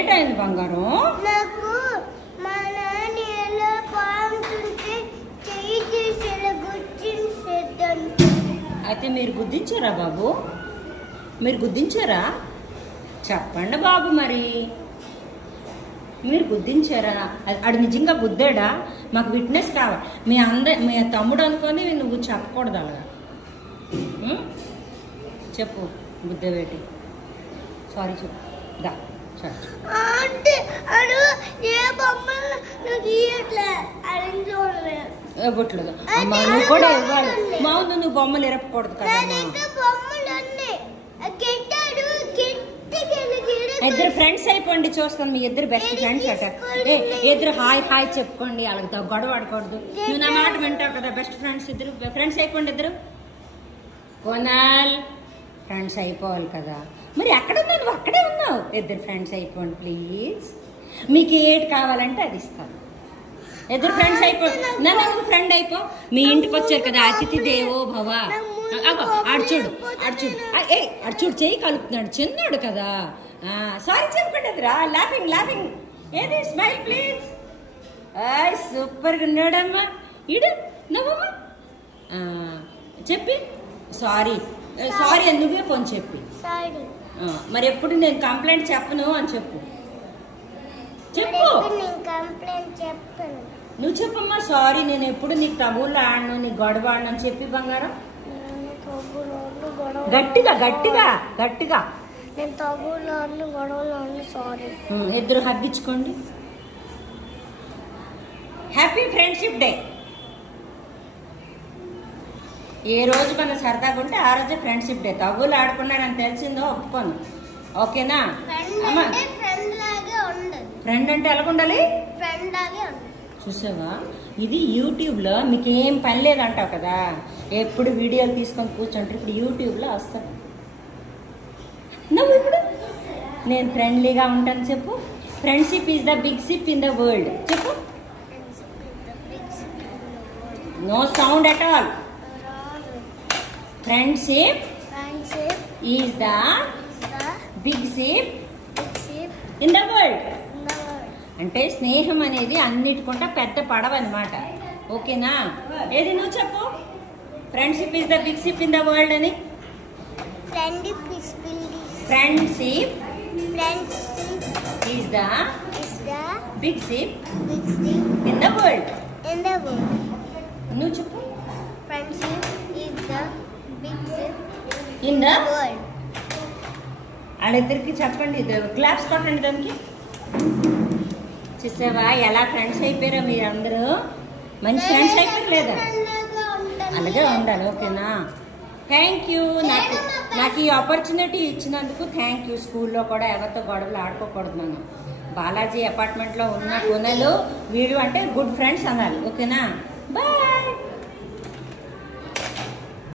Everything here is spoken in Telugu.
ఏంటైంది బంగారం? నాకు మా నాన్న ఎలా పాముతుంటే చెయ్యి తీసి ఇలా గుర్తించేద్దాను. అయితే మీరు గుద్దించారా బాబు? మీరు గుద్దించారా? చెప్పండి బాబు, మరి మీరు గుద్దించారా? ఆడు నిజంగా గుద్దాడా? మాకు విట్నెస్ కావాలి. మీ తమ్ముడు అనుకొని నువ్వు చెప్పకూడదు అలాగా. చెప్పు, గుద్దవేటి. సారీ చెప్పు. దా అంటే అడు ఏ బొమ్మలు నాకు ఇయ్యట్లే ఇవ్వట్లేదు అమ్మా. నువ్వు కూడా ఇవ్వాలి. మామూలు నువ్వు బొమ్మలు ఇరపకూడదు కదా. ఇద్దరు ఫ్రెండ్స్ అయిపోండి. చూస్తాను మీ ఇద్దరు బెస్ట్ ఫ్రెండ్స్ అట. ఇద్దరు హాయ్ హాయ్ చెప్పుకోండి. అలాగ గొడవ ఆడకూడదు. నువ్వు నా మాట వింటావు కదా. బెస్ట్ ఫ్రెండ్స్ ఇద్దరు ఫ్రెండ్స్ అయిపోండి. ఇద్దరు కొనాల్ ఫ్రెండ్స్ అయిపోవాలి కదా. మరి ఎక్కడ ఉన్నావు? నువ్వు అక్కడే ఉన్నావు. ఇద్దరు ఫ్రెండ్స్ అయిపోండి ప్లీజ్. మీకు ఏది కావాలంటే అది ఇస్తాను. ఇద్దరు ఫ్రెండ్స్ అయిపో. నన్ను ఫ్రెండ్ అయిపో. మీ ఇంటికి వచ్చారు కదా, అతిథి దేవో భవ. అడుచుడు అడుచుడు అడుచుడు చెయ్యి కలుపుతున్నాడు. చిన్నాడు కదా. సారీ చెప్పండి. అదిరా లాఫింగ్ లాఫింగ్. ఏది స్మైల్ ప్లీజ్. సూపర్గా ఉన్నాడమ్మా. ఈడు నవ్వమ్మా. చెప్పి సారీ సారీ అని నువ్వే ఫోన్ చెప్పి. మరి ఎప్పుడు నేను కంప్లైంట్ చెప్పను అని చెప్పు. చెప్పు, నువ్వు చెప్పమ్మా. సారీ, నేను ఎప్పుడు నీకు తగుళ్ళు ఆడను, నీకు గొడవ ఆడను అని చెప్పి బంగారం. గట్టిగా గట్టిగా గట్టిగా. ఇద్దరు హగ్గించుకోండి. Happy friendship day. ఏ రోజు మనం సరదాగా ఉంటే ఆ రోజే ఫ్రెండ్షిప్ డే. తగులు ఆడుకున్నారని తెలిసిందో ఒప్పుకోను. ఓకేనా? ఫ్రెండ్ అంటే ఎలాగుండాలి? చూసావా, ఇది యూట్యూబ్లో మీకు ఏం పని లేదంటావు కదా. ఎప్పుడు వీడియోలు తీసుకొని కూర్చుంటారు. ఇప్పుడు యూట్యూబ్లో వస్తాను. నువ్వు ఇప్పుడు నేను ఫ్రెండ్లీగా ఉంటాను చెప్పు. Friendship is the big ship in the world చెప్పు. No sound at all. Friendship is the big ship in the world. అంటే స్నేహం అనేది అన్నిటికంటే పెద్ద పడవ అనమాట. ఓకేనా? ఏది నువ్వు చెప్పు. Friendship is the big ship in the world అని. Friendship is the big ship in the world. నువ్వు చెప్పు. Friendship is the in the world. వాళ్ళిద్దరికి చెప్పండి. క్లాప్స్ కొట్టండి దానికి. చూసావా ఎలా ఫ్రెండ్స్ అయిపోయారా మీరందరూ? మంచి ఫ్రెండ్స్ అయిపోయారు లేదా? అలాగే ఉండాలి. ఓకేనా? Thank you. నాకు ఈ ఆపర్చునిటీ ఇచ్చినందుకు థ్యాంక్ యూ. స్కూల్లో కూడా ఎవరితో గొడవలు ఆడుకోకూడదు. మనం బాలాజీ అపార్ట్మెంట్లో ఉన్న కొనలు వీడు అంటే గుడ్ ఫ్రెండ్స్ అనాలి. ఓకేనా? బాయ్.